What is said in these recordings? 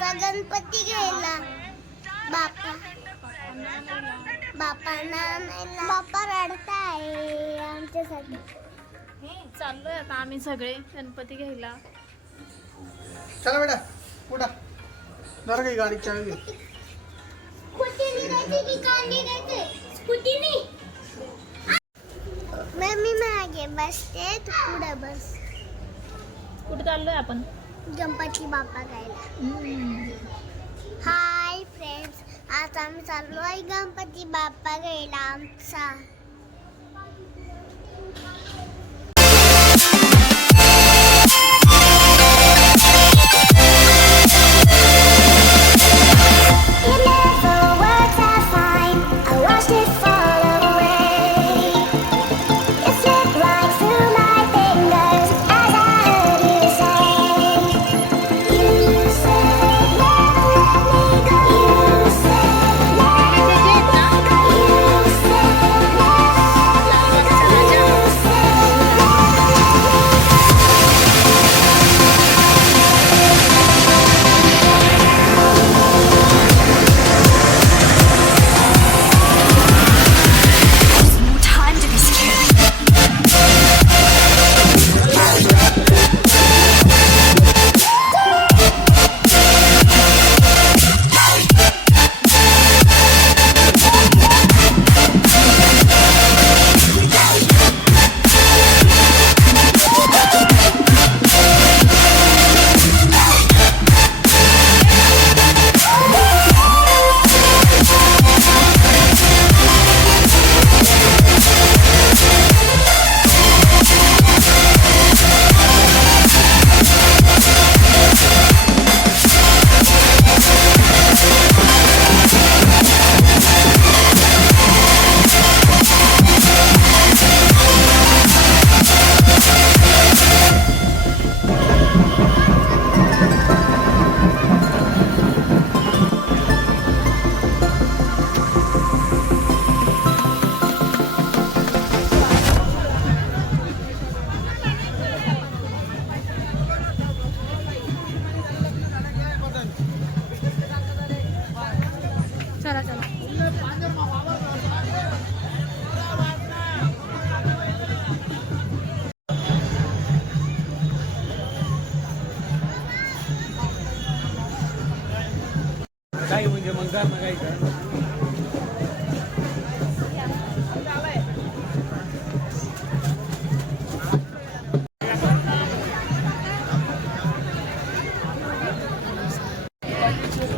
आमचा गणपती घ्यायला बाप्पा रडताय आमच्यासाठी. चाललोय आता आम्ही सगळे गणपती घ्यायला. चला बेटा उठा जरा काही गाडी चावी घे. मी मागे बसते तू पुढे बस. कुठे चाललोय आपण? गणपती बाप्पा घ्यायला. हाय फ्रेंड्स, आज आम्ही चाललोय गणपती बाप्पा घ्यायला आमचा. चला चला. काही म्हणजे मग जा ना काही कर.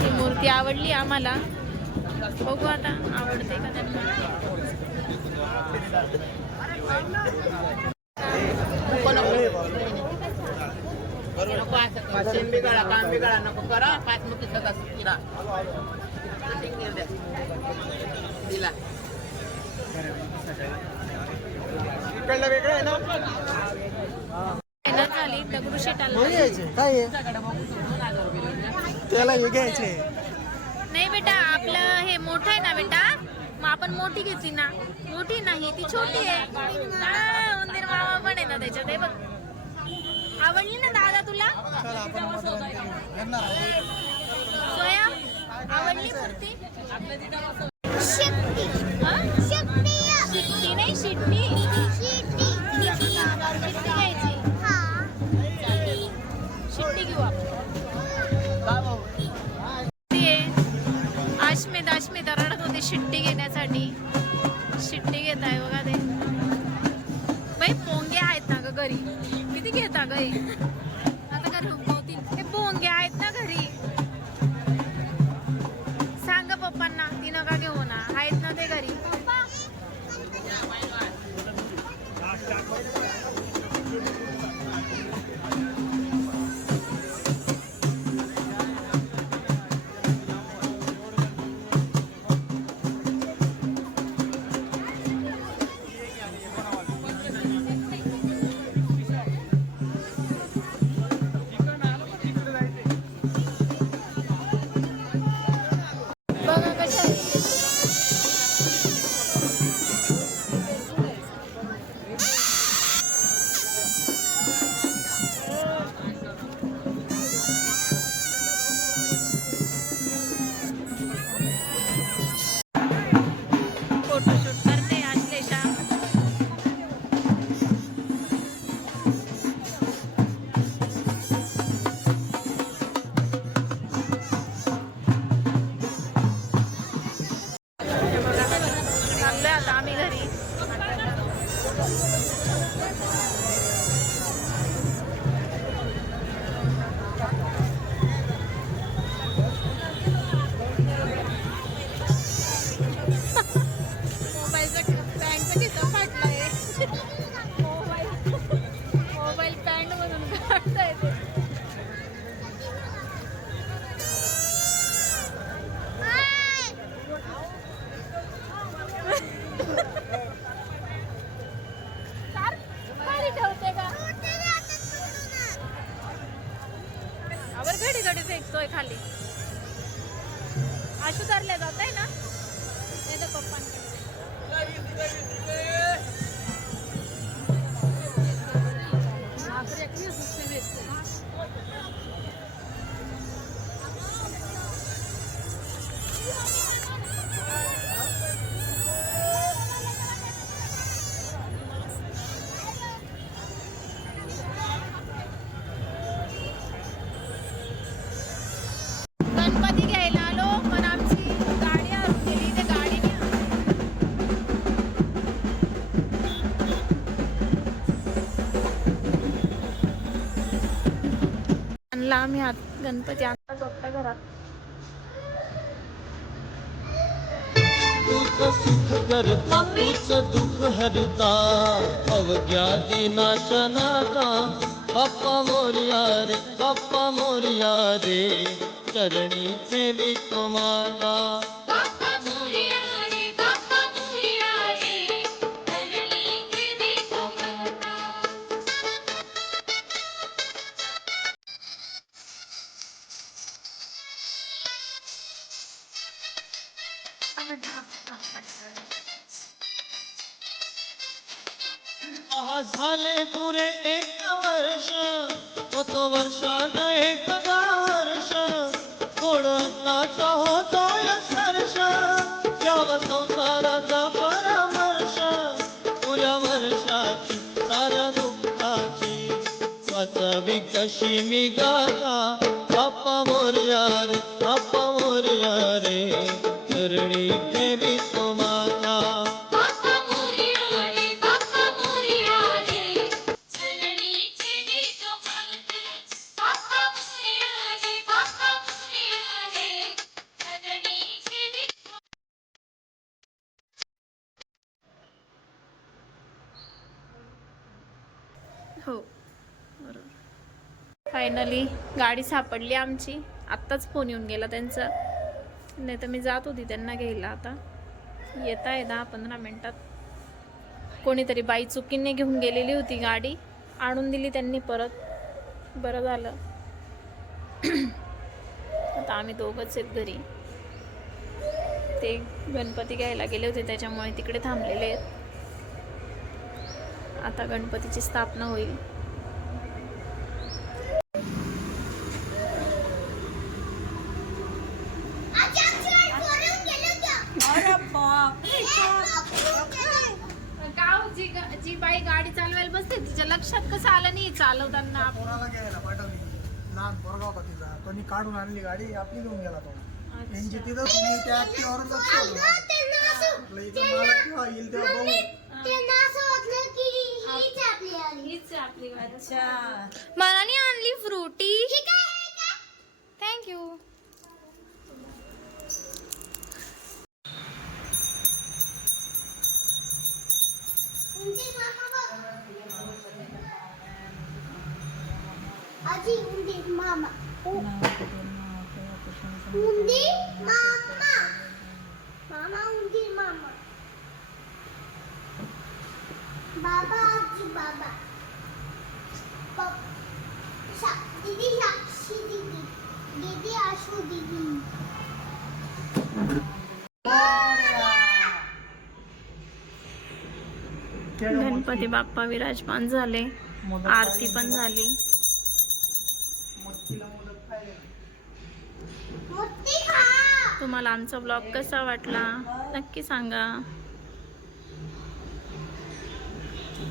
ही मूर्ती आवडली आम्हाला. बघू आता आवडते का त्यांना. वेगळं आहे ना झाली दगडूशेठ आला. काय त्याला हे घ्यायचे नाही बेटा, आपलं हे मोठं आहे ना बेटा, मग आपण मोठी घेतली ना. मोठी नाही ती छोटी आहे. उंदीर मामा पण आहे ना त्याच्यात. हे बघ, आवडली ना दादा तुला? सोया आवडली मूर्ती? शिट्टी नाही, शिट्टी घ्यायची. शिट्टी घेऊ आपण. अश्मिता रडत होती शिट्टी घेण्यासाठी. शिट्टी घेत आहे बघा ते. बाई पोंगे आहेत ना ग घरी. किती घेता ग हे? आता घरी उगवतील. हे पोंगे आहेत ना घरी. सांग पप्पांना ती नका घेऊ ना. आहेत ना ते घरी. खेळतोय खाली. आशू धरल्या जात आहे ना, नाही तर पप्पांकडे. गणपती घ्यायला आलो पण आमची गाडी हरवून गेली. ते गाडीने आणला आम्ही आत गणपती. आता झोपता घरात. तूच सुख करता तूच दुःख हरता अवघ्या दिनाशनाचा बाप्पा मोरया रे चरणी सेवी तुम्हाला. झाले पुरे 1 वर्ष तो वर्षात 1 वर्ष गोडताचा होतोय स्पर्श याव संसाराचा परामर्श पुऱ्या वर्षाची साऱ्या दुःखाची वाचवी कशी मी गाता बाप्पा मोरया रे चरणी देवी तुम्हाला. हो बरोबर. फायनली गाडी सापडली आमची. आत्ताच फोन येऊन गेला त्यांचा, नाही तर मी जात होती त्यांना घ्यायला. आता येत आहे 10-15 मिनटात. कोणीतरी बाई चुकीने घेऊन गेलेली होती गाडी, आणून दिली त्यांनी परत. बरं झालं. आता आम्ही दोघंच आहेत घरी. ते गणपती घ्यायला गेले होते त्याच्यामुळे तिकडे थांबलेले आहेत. आता गणपतीची स्थापना होईल. जी बाई गाडी चालवायला बसते तिच्या लक्षात कसं आलं नाही चालवताना. पोराला घ्यायला पाठवली, लहान पोरगा होता तिचा, त्यांनी काढून आणली गाडी, आपली घेऊन गेला तो. त्यांची तिथं तुम्ही त्या ऍक्टिव्हवरच लक्ष होतं. आपलं इथं मला केव्हा येईल तेव्हा बघू. हीच आपली गाडी. अच्छा, मला नाही आणली फ्रुटी. थँक्यू. मामा उंदी मामा मामा उंदी मामा बाबा आजी बाबा दीदी साक्षी दीदी दीदी आशू दीदी. गणपती बाप्पा विराजमान झाले. आरती पण झाली. तुम्हाला आमचा ब्लॉग कसा वाटला नक्की सांगा.